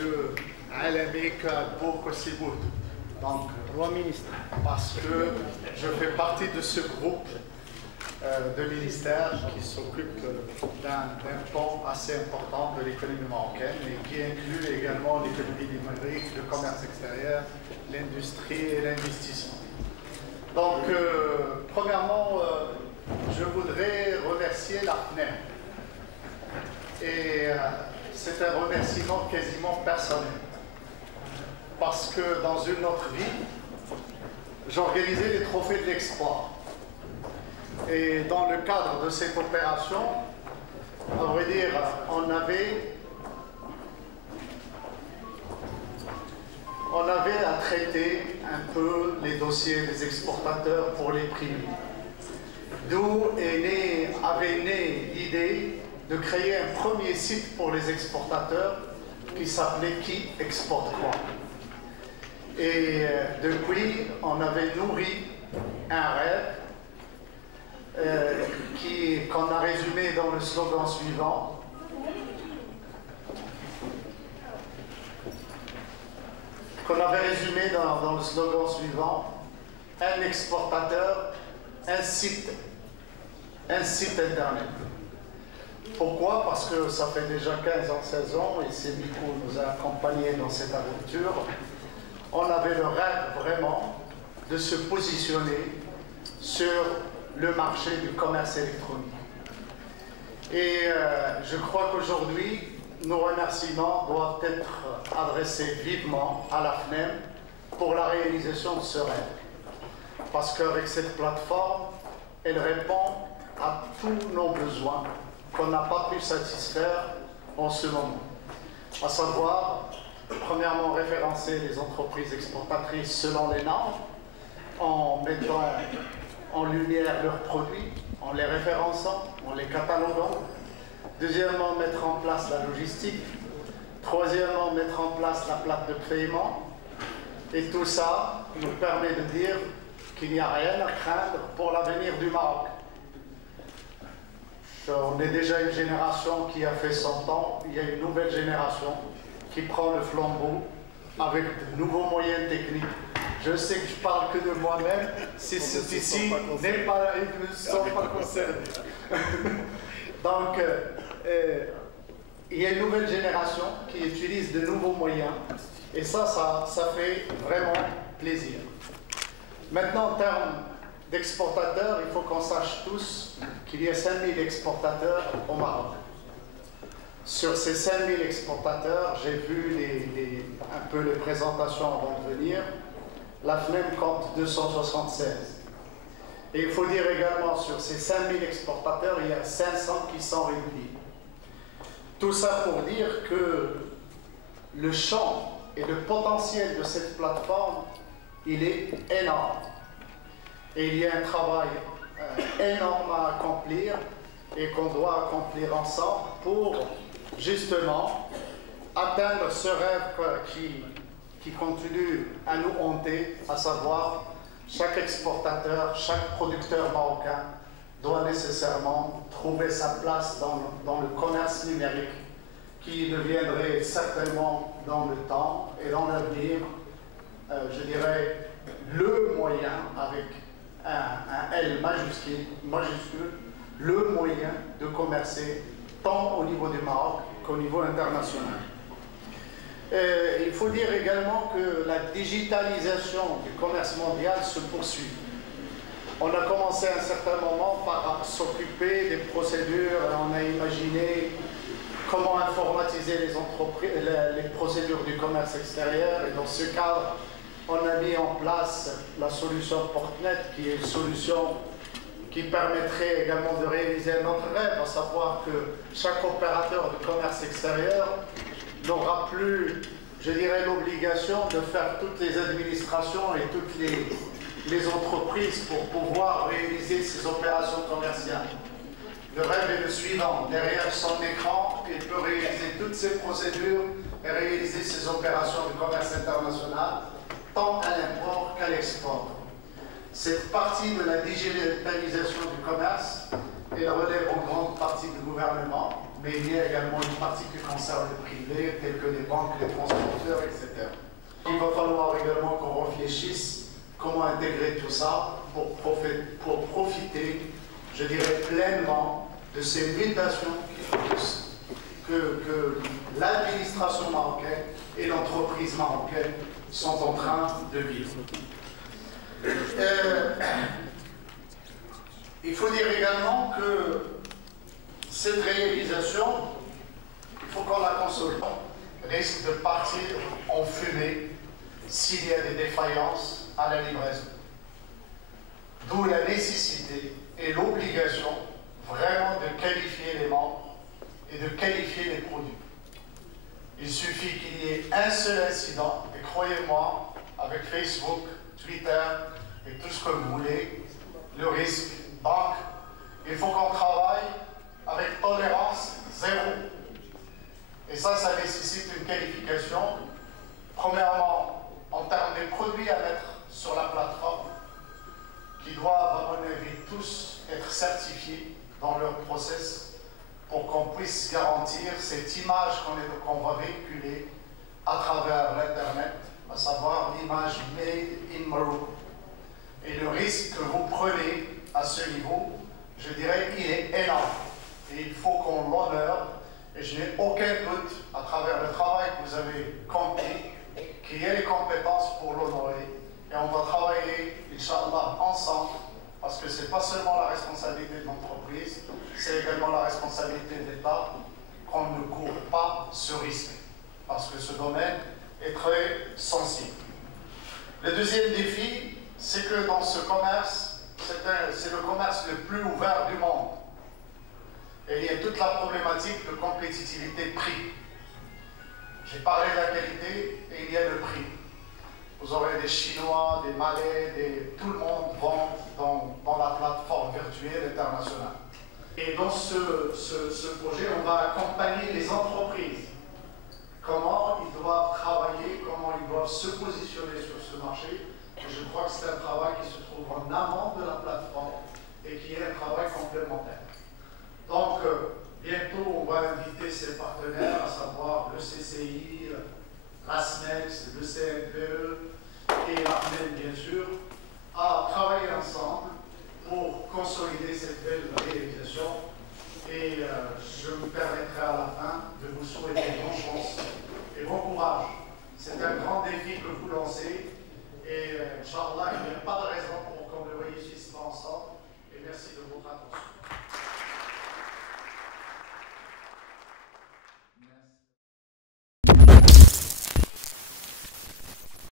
Monsieur Alamik Boukosiboud. Donc, Roi ministre. parce que je fais partie de ce groupe de ministère qui s'occupe d'un pan assez important de l'économie marocaine et qui inclut également l'économie numérique, le commerce extérieur, l'industrie et l'investissement. Donc, premièrement, je voudrais remercier la FNEM. Et c'est un remerciement quasiment personnel. Parce que dans une autre vie, j'organisais les trophées de l'export. Et dans le cadre de cette opération, à vrai dire, on avait à traiter un peu les dossiers des exportateurs pour les primer. D'où avait né l'idée de créer un premier site pour les exportateurs qui s'appelait Qui exporte quoi. Et depuis, on avait nourri un rêve qu'on a résumé dans le slogan suivant. Dans le slogan suivant, un exportateur, un site internet. Pourquoi? Parce que ça fait déjà 15 ans, 16 ans, et Sémico nous a accompagnés dans cette aventure. On avait le rêve vraiment de se positionner sur le marché du commerce électronique. Et je crois qu'aujourd'hui, nos remerciements doivent être adressés vivement à la FNEM pour la réalisation de ce rêve. Parce qu'avec cette plateforme, elle répond à tous nos besoins qu'on n'a pas pu satisfaire en ce moment. À savoir, premièrement, référencer les entreprises exportatrices selon les normes, en mettant en lumière leurs produits, en les référençant, en les cataloguant. Deuxièmement, mettre en place la logistique. Troisièmement, mettre en place la plaque de paiement. Et tout ça nous permet de dire qu'il n'y a rien à craindre pour l'avenir du Maroc. On est déjà une génération qui a fait son temps. Il y a une nouvelle génération qui prend le flambeau avec de nouveaux moyens techniques. Je sais que je parle que de moi-même, si ceux ici ne sont pas concernés. Donc, il y a une nouvelle génération qui utilise de nouveaux moyens, et ça fait vraiment plaisir. Maintenant, en termes d'exportateurs, il faut qu'on sache tous qu'il y a 5000 exportateurs au Maroc. Sur ces 5000 exportateurs, j'ai vu un peu les présentations avant de venir. La FNEM compte 276. Et il faut dire également, sur ces 5000 exportateurs, il y a 500 qui sont réguliers. Tout ça pour dire que le champ et le potentiel de cette plateforme, il est énorme. Et il y a un travail énorme à accomplir et qu'on doit accomplir ensemble pour justement atteindre ce rêve qui continue à nous hanter, à savoir chaque exportateur, chaque producteur marocain doit nécessairement trouver sa place dans le commerce numérique qui deviendrait certainement dans le temps et dans l'avenir, je dirais, le moyen avec un L majuscule, le moyen de commercer tant au niveau du Maroc qu'au niveau international. Il faut dire également que la digitalisation du commerce mondial se poursuit. On a commencé à un certain moment par s'occuper des procédures, on a imaginé comment informatiser les procédures du commerce extérieur, et dans ce cadre, on a mis en place la solution Portnet, qui est une solution qui permettrait également de réaliser un autre rêve, à savoir que chaque opérateur de commerce extérieur n'aura plus, je dirais, l'obligation de faire toutes les administrations et toutes les entreprises pour pouvoir réaliser ces opérations commerciales. Le rêve est le suivant: derrière son écran, il peut réaliser toutes ces procédures et réaliser ces opérations de commerce international, tant à l'import qu'à l'export. Cette partie de la digitalisation du commerce, elle relève en grande partie du gouvernement, mais il y a également une partie qui concerne le privé, telles que les banques, les transporteurs, etc. Il va falloir également qu'on réfléchisse comment intégrer tout ça pour profiter, je dirais, pleinement de ces mutations que l'administration marocaine et l'entreprise marocaine sont en train de vivre. Il faut dire également que cette réalisation, il faut qu'on la consolide, risque de partir en fumée s'il y a des défaillances à la livraison. D'où la nécessité et l'obligation vraiment de qualifier les membres et de qualifier les produits. Il suffit qu'il y ait un seul incident, et croyez-moi, avec Facebook, Twitter et tout ce que vous voulez, le risque banque, il faut qu'on travaille avec tolérance zéro. Et ça nécessite une qualification, premièrement, en termes des produits à mettre sur la plateforme, qui doivent, à mon avis, tous être certifiés dans leur process pour qu'on puisse garantir cette image qu'on va véhiculer à travers l'Internet, à savoir l'image Made in Morocco. Et le risque que vous prenez à ce niveau, je dirais, il est énorme. Et il faut qu'on l'honore. Et je n'ai aucun doute, à travers le travail que vous avez compris, qu'il y ait les compétences pour l'honorer. Et on va travailler, Inch'Allah, ensemble, parce que ce n'est pas seulement la responsabilité de l'entreprise, c'est également la responsabilité de l'État qu'on ne court pas ce risque, parce que ce domaine est très sensible. Le deuxième défi, c'est que dans ce commerce, c'est le commerce le plus ouvert du monde. Et il y a toute la problématique de compétitivité de prix. J'ai parlé de la qualité et il y a le prix. Vous aurez des Chinois, des Malais, tout le monde vend dans la plateforme virtuelle internationale. Et dans ce projet, on va accompagner les entreprises. Comment ils doivent travailler, comment ils doivent se positionner sur ce marché. Et je crois que c'est un travail qui se trouve en amont de la plateforme et qui est un travail complémentaire. Donc, bientôt, on va inviter ces partenaires, à savoir le CCI, la SMEX, le CNPE et l'ARMEN, bien sûr, à travailler ensemble pour consolider cette belle réalisation. Et je me permettrai à la fin de vous souhaiter bonne chance et bon courage. C'est un grand défi que vous lancez et, Inch'Allah, il n'y a pas de